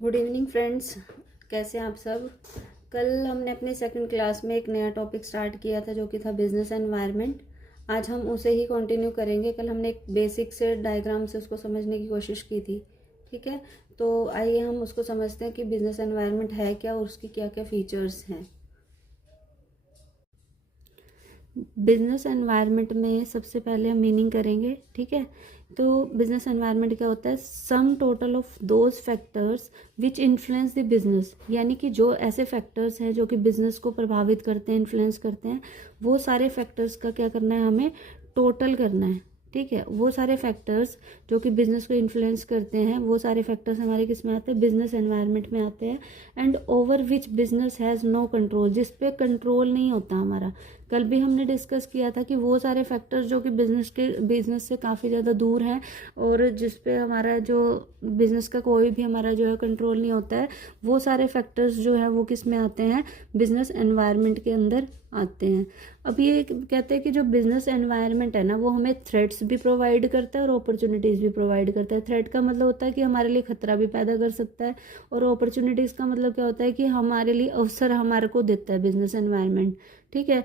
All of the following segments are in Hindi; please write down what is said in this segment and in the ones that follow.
Good evening friends. कैसे हैं आप सब। कल हमने अपने सेकंड क्लास में एक नया टॉपिक स्टार्ट किया था जो कि था बिजनेस एनवायरनमेंट। आज हम उसे ही कंटिन्यू करेंगे। कल हमने एक बेसिक से डायग्राम से उसको समझने की कोशिश की थी। ठीक है, तो आइए हम उसको समझते हैं कि बिजनेस एनवायरनमेंट है क्या और उसकी क्या क्या फीचर्स हैं। बिजनेस एनवायरनमेंट में सबसे पहले हम मीनिंग करेंगे। ठीक है, तो बिजनेस एनवायरनमेंट क्या होता है? Sum total of those factors which influence the business, यानी कि जो ऐसे फैक्टर्स हैं जो कि बिजनेस को प्रभावित करते हैं, इन्फ्लुएंस करते हैं, वो सारे फैक्टर्स का क्या करना है, हमें टोटल करना है। ठीक है, वो सारे फैक्टर्स जो कि बिजनेस को इन्फ्लुएंस करते हैं, वो सारे फैक्टर्स हमारे किस में आते हैं? बिजनेस एनवायरनमेंट में आते हैं। And over which business has no control, जिस पे कंट्रोल नहीं होता हमारा। कल भी हमने डिस्कस किया था कि वो सारे फैक्टर्स जो कि बिजनेस से काफ़ी ज़्यादा दूर हैं और जिस पे हमारा जो बिजनेस का कोई भी हमारा जो है कंट्रोल नहीं होता है, वो सारे फैक्टर्स जो है वो किस में आते हैं? बिजनेस एनवायरनमेंट के अंदर आते हैं। अब ये कहते हैं कि जो बिजनेस एनवायरनमेंट है ना, वो हमें थ्रेट्स भी प्रोवाइड करता है और अपॉर्चुनिटीज़ भी प्रोवाइड करता है। थ्रेट का मतलब होता है कि हमारे लिए खतरा भी पैदा कर सकता है, और अपॉर्चुनिटीज़ का मतलब क्या होता है कि हमारे लिए अवसर हमारे को देता है बिजनेस एनवायरनमेंट। ठीक है,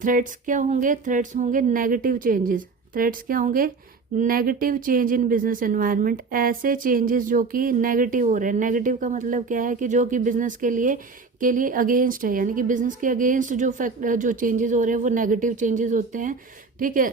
थ्रेट्स क्या होंगे? थ्रेट्स होंगे नेगेटिव चेंजेस। थ्रेट्स क्या होंगे? Negative change in business environment. ऐसे चेंजेस जो कि नेगेटिव हो रहे हैं। नेगेटिव का मतलब क्या है कि जो कि बिजनेस के लिए अगेंस्ट है, यानी कि बिजनेस के अगेंस्ट जो चेंजेस हो रहे हैं वो नेगेटिव चेंजेस होते हैं। ठीक है,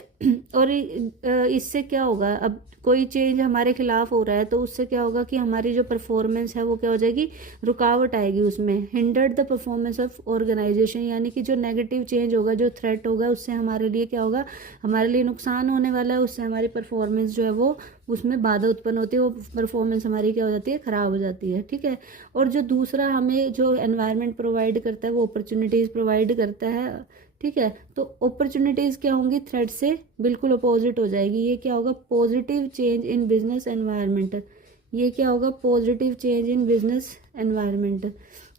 और इससे क्या होगा? अब कोई चेंज हमारे खिलाफ हो रहा है तो उससे क्या होगा कि हमारी जो परफॉर्मेंस है वो क्या हो जाएगी? रुकावट आएगी उसमें। Hindered the performance of organisation, यानी कि जो नेगेटिव चेंज होगा, जो थ्रेट होगा, उससे हमारे लिए क्या होगा? हमारे लिए नुकसान होने वाला है। उससे हमारी परफॉर्मेंस जो है वो, उसमें बाधा उत्पन्न होती है, वो परफॉर्मेंस हमारी क्या हो जाती है? खराब हो जाती है। ठीक है, और जो दूसरा हमें जो एनवायरनमेंट प्रोवाइड करता है वो अपॉर्चुनिटीज़ प्रोवाइड करता है। ठीक है, तो अपॉर्चुनिटीज़ क्या होंगी? थ्रेट से बिल्कुल अपोजिट हो जाएगी। ये क्या होगा? Positive change in business environment. ये क्या होगा? Positive change in business environment.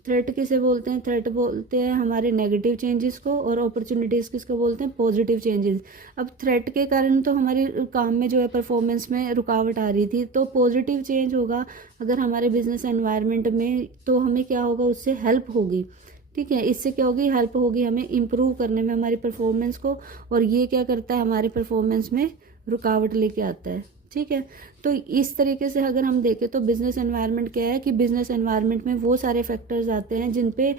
Threat किसे बोलते हैं? थ्रेट बोलते हैं हमारे नेगेटिव चेंजेस को, और अपॉर्चुनिटीज़ किसको बोलते हैं? Positive changes. अब थ्रेट के कारण तो हमारी काम में जो है परफॉर्मेंस में रुकावट आ रही थी, तो पॉजिटिव चेंज होगा अगर हमारे बिजनेस एनवायरनमेंट में, तो हमें क्या होगा? उससे हेल्प होगी। ठीक है, इससे क्या होगी? हेल्प होगी हमें इम्प्रूव करने में हमारी परफॉर्मेंस को, और ये क्या करता है? हमारे परफॉर्मेंस में रुकावट लेके आता है। ठीक है, तो इस तरीके से अगर हम देखें तो बिजनेस एनवायरनमेंट क्या है कि बिजनेस एनवायरनमेंट में वो सारे फैक्टर्स आते हैं जिन पे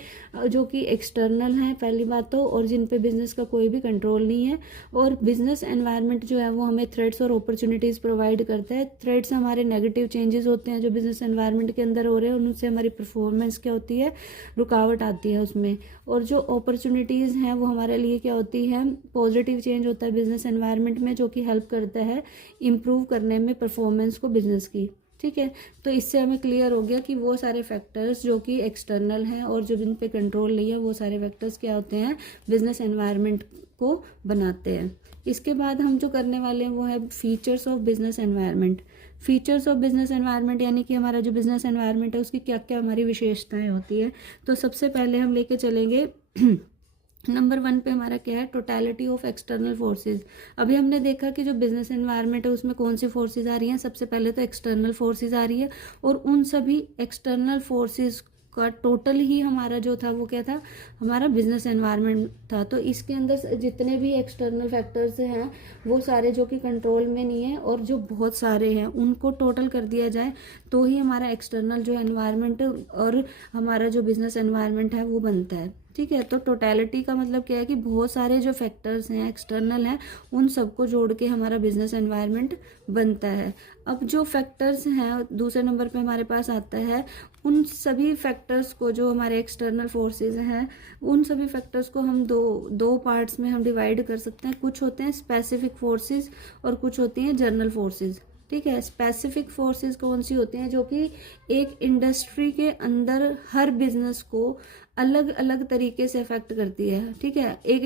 जो कि एक्सटर्नल हैं पहली बात तो, और जिन पे बिजनेस का कोई भी कंट्रोल नहीं है। और बिजनेस एनवायरनमेंट जो है वो हमें थ्रेट्स और अपॉर्चुनिटीज़ प्रोवाइड करता है। थ्रेट्स हमारे नेगेटिव चेंजेस होते हैं जो बिजनेस एनवायरनमेंट के अंदर हो रहे हैं, उनसे हमारी परफॉर्मेंस क्या होती है? रुकावट आती है उसमें। और जो अपॉर्चुनिटीज़ हैं वो हमारे लिए क्या होती है? पॉजिटिव चेंज होता है बिजनेस एनवायरनमेंट में, जो कि हेल्प करता है इम्प्रूव करने में परफॉर्मेंस को बिजनेस की। ठीक है, तो इससे हमें क्लियर हो गया कि वो सारे फैक्टर्स जो कि एक्सटर्नल हैं और जो जिन पे कंट्रोल नहीं है, वो सारे फैक्टर्स क्या होते हैं? बिजनेस एनवायरनमेंट को बनाते हैं। इसके बाद हम जो करने वाले हैं वो है features of business environment. Features of business environment यानी कि हमारा जो बिजनेस एनवायरनमेंट है उसकी क्या क्या हमारी विशेषताएं होती है। तो सबसे पहले हम लेके चलेंगे नंबर 1 पे हमारा क्या है? Totality of external forces. अभी हमने देखा कि जो बिजनेस एनवायरनमेंट है उसमें कौन सी फोर्सेस आ रही हैं? सबसे पहले तो एक्सटर्नल फोर्सेस आ रही है, और उन सभी एक्सटर्नल फोर्सेस का टोटल ही हमारा जो था वो क्या था? हमारा बिजनेस एनवायरनमेंट था। तो इसके अंदर जितने भी एक्सटर्नल फैक्टर्स हैं वो सारे जो कि कंट्रोल में नहीं है, और जो बहुत सारे हैं उनको टोटल कर दिया जाए तो ही हमारा एक्सटर्नल जो एनवायरनमेंट और हमारा जो बिजनेस एनवायरनमेंट है वो बनता है। ठीक है, तो टोटलिटी का मतलब क्या है कि बहुत सारे जो फैक्टर्स हैं एक्सटर्नल हैं उन सबको जोड़ के हमारा बिजनेस एनवायरनमेंट बनता है। अब जो फैक्टर्स हैं दूसरे नंबर पे हमारे पास आता है, उन सभी फैक्टर्स को, जो हमारे एक्सटर्नल फोर्सेस हैं, उन सभी फैक्टर्स को हम दो दो पार्ट्स में हम डिवाइड कर सकते हैं। कुछ होते हैं स्पेसिफिक फोर्सेस और कुछ होती हैं जनरल फोर्सेस। ठीक है, स्पेसिफिक फोर्सेस कौन सी होती हैं? जो कि एक इंडस्ट्री के अंदर हर बिजनेस को अलग अलग तरीके से अफेक्ट करती है। ठीक है, एक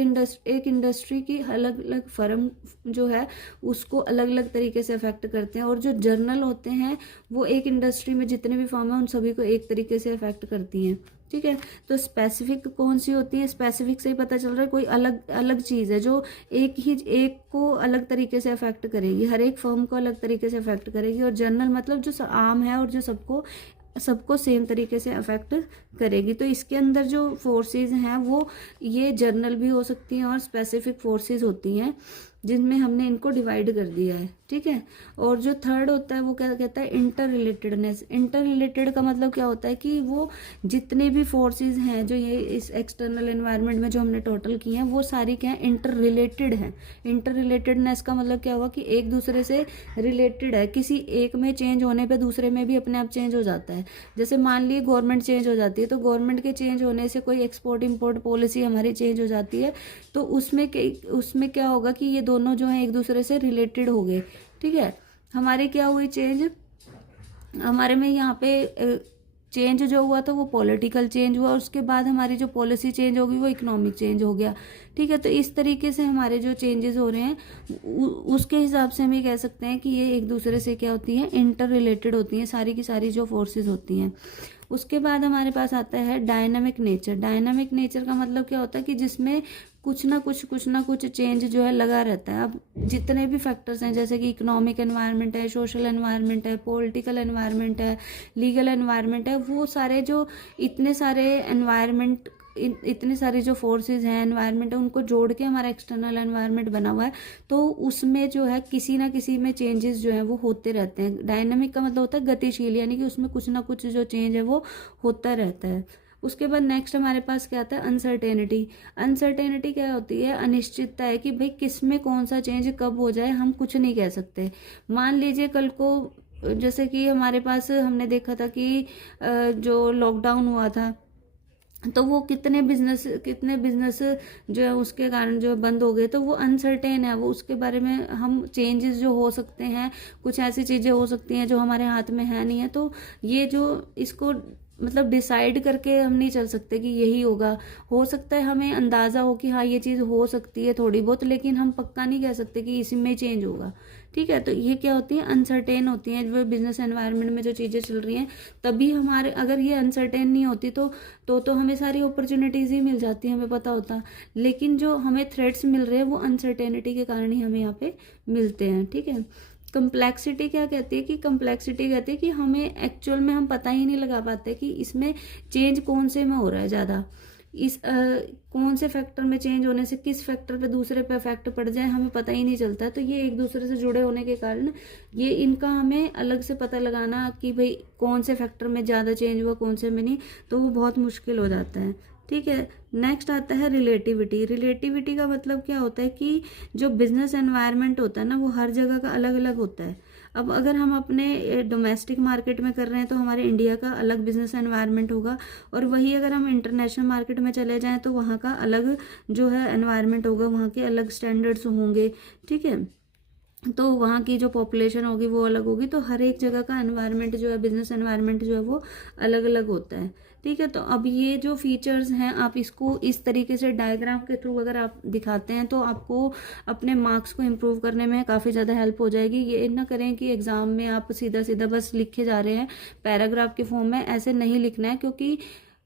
इंडस्ट्री की अलग अलग फर्म जो है उसको अलग अलग तरीके से अफेक्ट करते हैं, और जो जर्नल होते हैं वो एक इंडस्ट्री में जितने भी फर्म है उन सभी को एक तरीके से अफेक्ट करती हैं। ठीक है, तो स्पेसिफिक कौन सी होती है? स्पेसिफिक से ही पता चल रहा है कोई अलग अलग चीज़ है जो एक को अलग तरीके से अफेक्ट करेगी, हर एक फर्म को अलग तरीके से अफेक्ट करेगी। और जनरल मतलब जो आम है और जो सबको सबको सेम तरीके से अफेक्ट करेगी। तो इसके अंदर जो फोर्सेस हैं वो ये जर्नल भी हो सकती हैं और स्पेसिफिक फोर्सेस होती हैं, जिनमें हमने इनको डिवाइड कर दिया है, ठीक है। और जो थर्ड होता है वो क्या कहता है, इंटर रिलेटेडनेस। इंटर रिलेटेड का मतलब क्या होता है कि वो जितने भी फोर्सेस हैं जो ये इस एक्सटर्नल एनवायरनमेंट में जो हमने टोटल की हैं, वो सारी क्या है, इंटर रिलेटेड हैं। इंटर रिलेटेडनेस का मतलब क्या हुआ कि एक दूसरे से रिलेटेड है, किसी एक में चेंज होने पे दूसरे में भी अपने आप चेंज हो जाता है। जैसे मान लीजिए गवर्नमेंट चेंज हो जाती है, तो गवर्नमेंट के चेंज होने से कोई एक्सपोर्ट इम्पोर्ट पॉलिसी हमारी चेंज हो जाती है, तो उसमें क्या होगा कि ये दोनों जो है एक दूसरे से रिलेटेड हो गए, ठीक है। हमारे क्या हुई चेंज, हमारे में यहाँ पे चेंज जो हुआ तो वो पॉलिटिकल चेंज हुआ, उसके बाद हमारी जो पॉलिसी चेंज होगी वो इकोनॉमिक चेंज हो गया, ठीक है। तो इस तरीके से हमारे जो चेंजेस हो रहे हैं उसके हिसाब से हम ये कह सकते हैं कि ये एक दूसरे से क्या होती हैं, इंटर रिलेटेड होती हैं सारी की सारी जो फोर्सेस होती हैं। उसके बाद हमारे पास आता है डायनामिक नेचर। डायनामिक नेचर का मतलब क्या होता है कि जिसमें कुछ ना कुछ चेंज जो है लगा रहता है। अब जितने भी फैक्टर्स हैं, जैसे कि इकोनॉमिक एनवायरनमेंट है, सोशल एनवायरनमेंट है, पॉलिटिकल एनवायरनमेंट है, लीगल एनवायरनमेंट है, वो सारे जो इतने सारे एनवायरनमेंट इतने सारे जो फोर्सेस हैं, एनवायरनमेंट है, उनको जोड़ के हमारा एक्सटर्नल एनवायरनमेंट बना हुआ है। तो उसमें जो है किसी ना किसी में चेंजेस जो है वो होते रहते हैं। डायनामिक का मतलब होता है गतिशील, यानी कि उसमें कुछ ना कुछ जो चेंज है वो होता रहता है। उसके बाद नेक्स्ट हमारे पास क्या आता है, अनसर्टेनिटी। अनसर्टेनिटी क्या होती है, अनिश्चितता है कि भाई किस में कौन सा चेंज कब हो जाए हम कुछ नहीं कह सकते। मान लीजिए कल को, जैसे कि हमारे पास हमने देखा था कि जो लॉकडाउन हुआ था, तो वो कितने बिजनेस जो है उसके कारण जो है बंद हो गए, तो वो अनसर्टेन है, वो उसके बारे में हम चेंजेस जो हो सकते हैं, कुछ ऐसी चीज़ें हो सकती हैं जो हमारे हाथ में है नहीं है। तो ये जो इसको मतलब डिसाइड करके हम नहीं चल सकते कि यही होगा। हो सकता है हमें अंदाज़ा हो कि हाँ ये चीज़ हो सकती है थोड़ी बहुत, लेकिन हम पक्का नहीं कह सकते कि इसी में चेंज होगा, ठीक है। तो ये क्या होती है, अनसर्टेन होती हैं जो बिजनेस एनवायरनमेंट में जो चीज़ें चल रही हैं। तभी हमारे, अगर ये अनसर्टेन नहीं होती तो हमें सारी अपॉर्चुनिटीज़ ही मिल जाती, हमें पता होता। लेकिन जो हमें थ्रेट्स मिल रहे हैं वो अनसर्टेनिटी के कारण ही हमें यहाँ पे मिलते हैं, ठीक है। कम्प्लेक्सिटी क्या कहती है, कि कम्प्लेक्सिटी कहती है कि हमें एक्चुअल में हम पता ही नहीं लगा पाते कि इसमें चेंज कौन से में हो रहा है ज़्यादा, इस कौन से फैक्टर में चेंज होने से किस फैक्टर पे दूसरे पे इफेक्ट पड़ जाए हमें पता ही नहीं चलता है। तो ये एक दूसरे से जुड़े होने के कारण ये इनका हमें अलग से पता लगाना कि भाई कौन से फैक्टर में ज़्यादा चेंज हुआ कौन से में नहीं, तो वो बहुत मुश्किल हो जाता है, ठीक है। नेक्स्ट आता है रिलेटिविटी। रिलेटिविटी का मतलब क्या होता है कि जो बिजनेस एनवायरनमेंट होता है ना, वो हर जगह का अलग अलग होता है। अब अगर हम अपने डोमेस्टिक मार्केट में कर रहे हैं तो हमारे इंडिया का अलग बिजनेस एनवायरनमेंट होगा, और वही अगर हम इंटरनेशनल मार्केट में चले जाएं तो वहाँ का अलग जो है एनवायरनमेंट होगा, वहाँ के अलग स्टैंडर्ड्स होंगे, ठीक है। तो वहाँ की जो पॉपुलेशन होगी वो अलग होगी, तो हर एक जगह का एनवायरनमेंट जो है, बिजनेस एनवायरनमेंट जो है वो अलग अलग होता है, ठीक है। तो अब ये जो फीचर्स हैं, आप इसको इस तरीके से डायग्राम के थ्रू अगर आप दिखाते हैं तो आपको अपने मार्क्स को इम्प्रूव करने में काफ़ी ज़्यादा हेल्प हो जाएगी। ये ना करें कि एग्ज़ाम में आप सीधा सीधा बस लिखे जा रहे हैं पैराग्राफ के फॉर्म में, ऐसे नहीं लिखना है, क्योंकि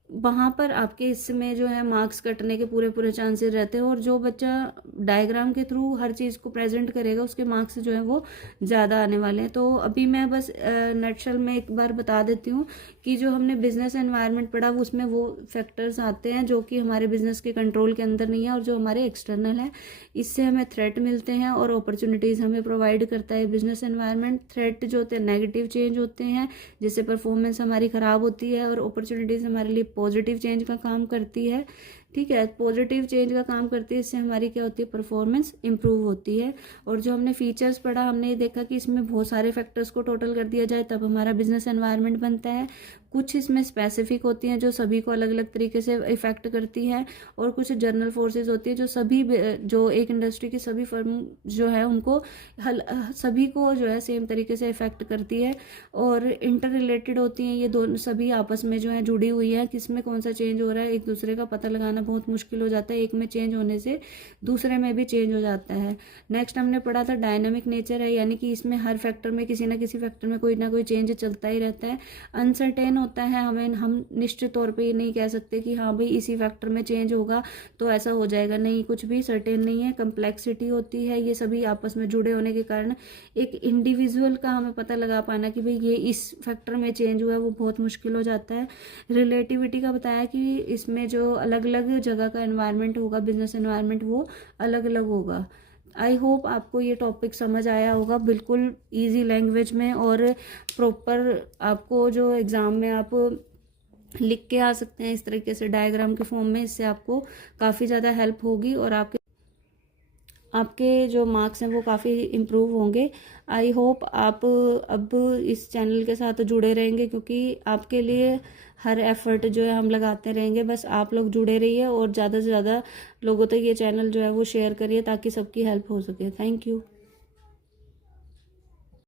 वहाँ पर आपके इसमें जो है मार्क्स कटने के पूरे पूरे चांसेस रहते हैं। और जो बच्चा डायग्राम के थ्रू हर चीज़ को प्रेजेंट करेगा उसके मार्क्स जो है वो ज़्यादा आने वाले हैं। तो अभी मैं बस नटशल में एक बार बता देती हूँ कि जो हमने बिजनेस एनवायरनमेंट पढ़ा वो उसमें वो फैक्टर्स आते हैं जो कि हमारे बिजनेस के कंट्रोल के अंदर नहीं है और जो हमारे एक्सटर्नल है। इससे हमें थ्रेट मिलते हैं और अपॉर्चुनिटीज़ हमें प्रोवाइड करता है बिजनेस एनवायरनमेंट। थ्रेट जो होते हैं नेगेटिव चेंज होते हैं जिससे परफॉर्मेंस हमारी ख़राब होती है, और अपॉर्चुनिटीज़ हमारे लिए पॉजिटिव चेंज का काम करती है, ठीक है। पॉजिटिव चेंज का काम करती है, इससे हमारी क्या होती है, परफॉर्मेंस इंप्रूव होती है। और जो हमने फीचर्स पढ़ा, हमने ये देखा कि इसमें बहुत सारे फैक्टर्स को टोटल कर दिया जाए तब हमारा बिजनेस एनवायरनमेंट बनता है। कुछ इसमें स्पेसिफिक होती हैं जो सभी को अलग अलग तरीके से इफेक्ट करती है, और कुछ जर्नल फोर्सेस होती है जो सभी जो एक इंडस्ट्री की सभी फर्म जो है उनको सभी को जो है सेम तरीके से इफेक्ट करती है। और इंटर रिलेटेड होती हैं, ये दोनों सभी आपस में जो है जुड़ी हुई है, किसमें कौन सा चेंज हो रहा है एक दूसरे का पता लगाना पाना बहुत मुश्किल हो जाता है, एक में चेंज होने से दूसरे में भी चेंज हो जाता है। नेक्स्ट हमने पढ़ा था डायनामिक नेचर है, यानी कि इसमें हर फैक्टर में किसी ना किसी फैक्टर में कोई ना कोई चेंज चलता ही रहता है। अनसर्टेन होता है, हम निश्चित तौर पर ये नहीं कह सकते कि हाँ भाई इसी फैक्टर में चेंज होगा तो ऐसा हो जाएगा, नहीं, कुछ भी सर्टेन नहीं है। कम्प्लेक्सिटी होती है, ये सभी आपस में जुड़े होने के कारण एक इंडिविजुअल का हमें पता लगा पाना कि भाई ये इस फैक्टर में चेंज हुआ है वो बहुत मुश्किल हो जाता है। रिलेटिविटी का बताया कि इसमें जो अलग अलग जगह का एनवायरनमेंट होगा, बिजनेस एनवायरनमेंट, वो अलग अलग होगा। आई होप आपको ये टॉपिक समझ आया होगा बिल्कुल ईजी लैंग्वेज में, और प्रॉपर आपको जो एग्ज़ाम में आप लिख के आ सकते हैं इस तरीके से डायग्राम के फॉर्म में, इससे आपको काफ़ी ज़्यादा हेल्प होगी और आपके जो मार्क्स हैं वो काफ़ी इम्प्रूव होंगे। आई होप आप अब इस चैनल के साथ जुड़े रहेंगे, क्योंकि आपके लिए हर एफर्ट जो है हम लगाते रहेंगे। बस आप लोग जुड़े रहिए और ज़्यादा से ज़्यादा लोगों तक ये चैनल जो है वो शेयर करिए ताकि सबकी हेल्प हो सके। Thank you.